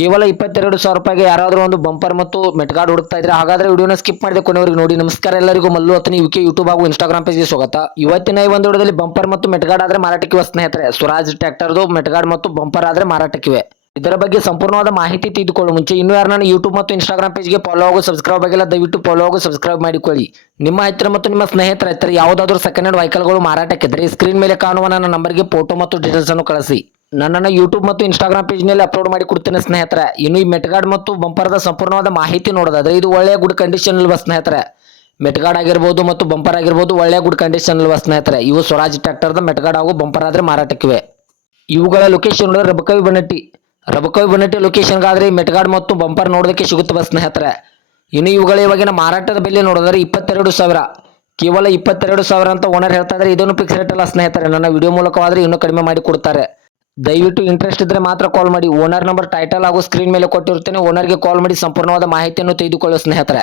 ಕೇವಲ 22,000 ರೂಪಾಯಿಗೆ ಯಾರಾದರೂ ಒಂದು ಬಂಪರ್ ಮತ್ತು ಮೆಟ್ಗಾರ್ಡ್ ಹುಡುಕ್ತಾ ಇದ್ರೆ ಹಾಗಾದ್ರೆ ವಿಡಿಯೋನ ಸ್ಕಿಪ್ ಮಾಡಿದೆ ಕೊನೆವರೆಗೆ ನೋಡಿ. ನಮಸ್ಕಾರ ಎಲ್ಲರಿಗೂ, ಮಲ್ಲು ಅತನಿ ಯುಕೆ ಯೂಟ್ಯೂಬ್ ಹಾಗೂ ಇನ್ಸ್ಟಾಗ್ರಾಮ್ ಪೇಜ್ಗೆ ಸ್ವಾಗತ. ಇವತ್ತಿನ ಈ ಒಂದು ವಿಡಿಯೋದಲ್ಲಿ ಬಂಪರ್ ಮತ್ತು ಮೆಟ್ಗಾರ್ಡ್ ಆದ್ರೆ ಮಾರಾಟಕ್ಕಿವೆ ಸ್ನೇಹಿತರೆ. ಸ್ವರಾಜ್ ಟ್ರ್ಯಾಕ್ಟರ್ದು ಮೆಟ್ಗಾರ್ಡ್ ಮತ್ತು ಬಂಪರ್ ಆದ್ರೆ ಮಾರಾಟಕ್ಕಿವೆ. ಇದರ ಬಗ್ಗೆ ಸಂಪೂರ್ಣವಾದ ಮಾಹಿತಿ ತಿಳಿದುಕೊಳ್ಳುವ ಮುಂಚೆ ಇನ್ನೂ ಯಾರು ನಾನು ಯೂಟ್ಯೂಬ್ ಮತ್ತು ಇನ್ಸ್ಟಾಗ್ರಾಮ್ ಪೇಜ್ಗೆ ಫಾಲೋ ಹಾಗೂ ಸಬ್ಸ್ಕ್ರೈಬ್ ಆಗಿಲ್ಲ, ದಯವಿಟ್ಟು ಫಾಲೋ ಹಾಗೂ ಸಬ್ಸ್ಕ್ರೈಬ್ ಮಾಡಿಕೊಳ್ಳಿ. ನಿಮ್ಮ ಹತ್ತಿರ ಮತ್ತು ನಿಮ್ಮ ಸ್ನೇಹಿತರ ಹತ್ತಿರ ಯಾವುದಾದ್ರೂ ಸೆಕೆಂಡ್ ಹ್ಯಾಂಡ್ ವೆಹಿಕಲ್ಗಳು ಮಾರಾಟಕ್ಕಿದ್ರೆ ಸ್ಕ್ರೀನ್ ಮೇಲೆ ಕಾಣುವ ನನ್ನ ನಂಬರ್ಗೆ ಫೋಟೋ ಮತ್ತು ಡೀಟೇಲ್ಸ್ ಅನ್ನು ಕಳಿಸಿ. ನನ್ನನ್ನು ಯೂಟ್ಯೂಬ್ ಮತ್ತು ಇನ್ಸ್ಟಾಗ್ರಾಮ್ ಪೇಜ್ನಲ್ಲಿ ಅಪ್ಲೋಡ್ ಮಾಡಿ ಕೊಡ್ತೇನೆ ಸ್ನೇಹಿತರೆ. ಇನ್ನು ಈ ಮೆಟ್ಗಾರ್ಡ್ ಮತ್ತು ಬಂಪರ್ದ ಸಂಪೂರ್ಣವಾದ ಮಾಹಿತಿ ನೋಡೋದಾದ್ರೆ ಇದು ಒಳ್ಳೆಯ ಗುಡ್ ಕಂಡೀಷನ್ ಇಲ್ವಾ ಸ್ನೇಹಿತರೆ. ಮೆಟ್ಗಾರ್ಡ್ ಆಗಿರ್ಬೋದು ಮತ್ತು ಬಂಪರ್ ಆಗಿರ್ಬೋದು ಒಳ್ಳೆಯ ಗುಡ್ ಕಂಡೀಷನ್ ಇಲ್ವಾ ಸ್ನೇಹಿತರೆ. ಇವು ಸ್ವರಾಜ್ ಟ್ರ್ಯಾಕ್ಟರ್ದ ಮೆಟ್ಗಾರ್ಡ್ ಹಾಗೂ ಬಂಪರ್ ಆದ್ರೆ ಮಾರಾಟಕ್ಕಿವೆ. ಇವುಗಳ ಲೊಕೇಶನ್ ನೋಡಿದ್ರೆ ರಬಕವಿ ಬನ್ನಟ್ಟಿ ಲೊಕೇಶನ್ಗಾದ್ರೆ ಮೆಟ್ಗಾರ್ಡ್ ಮತ್ತು ಬಂಪರ್ ನೋಡೋದಕ್ಕೆ ಸಿಗುತ್ತವೆ ಸ್ನೇಹಿತರೆ. ಇನ್ನು ಇವುಗಳ ಇವಾಗಿನ ಮಾರಾಟದ ಬೆಲೆ ನೋಡಿದ್ರೆ 22,000, ಕೇವಲ 22,000 ಅಂತ ಓನರ್ ಹೇಳ್ತಾ ಇದ್ದಾರೆ. ಇದನ್ನು ಫಿಕ್ಸ್ ರೇಟ್ ಅಲ್ಲ ಸ್ನೇಹಿತರೆ, ನನ್ನ ವಿಡಿಯೋ ಮೂಲಕವಾದ್ರೆ ಇನ್ನೂ ಕಡಿಮೆ ಮಾಡಿ ಕೊಡ್ತಾರೆ. ದಯವಿಟ್ಟು ಇಂಟ್ರೆಸ್ಟ್ ಇದ್ರೆ ಮಾತ್ರ ಕಾಲ್ ಮಾಡಿ. ಓನರ್ ನಂಬರ್ ಟೈಟಲ್ ಹಾಗೂ ಸ್ಕ್ರೀನ್ ಮೇಲೆ ಕೊಟ್ಟಿರುತ್ತೇನೆ. ಓನರ್ಗೆ ಕಾಲ್ ಮಾಡಿ ಸಂಪೂರ್ಣವಾದ ಮಾಹಿತಿಯನ್ನು ತೆಗೆದುಕೊಳ್ಳುವ ಸ್ನೇಹಿತರೆ.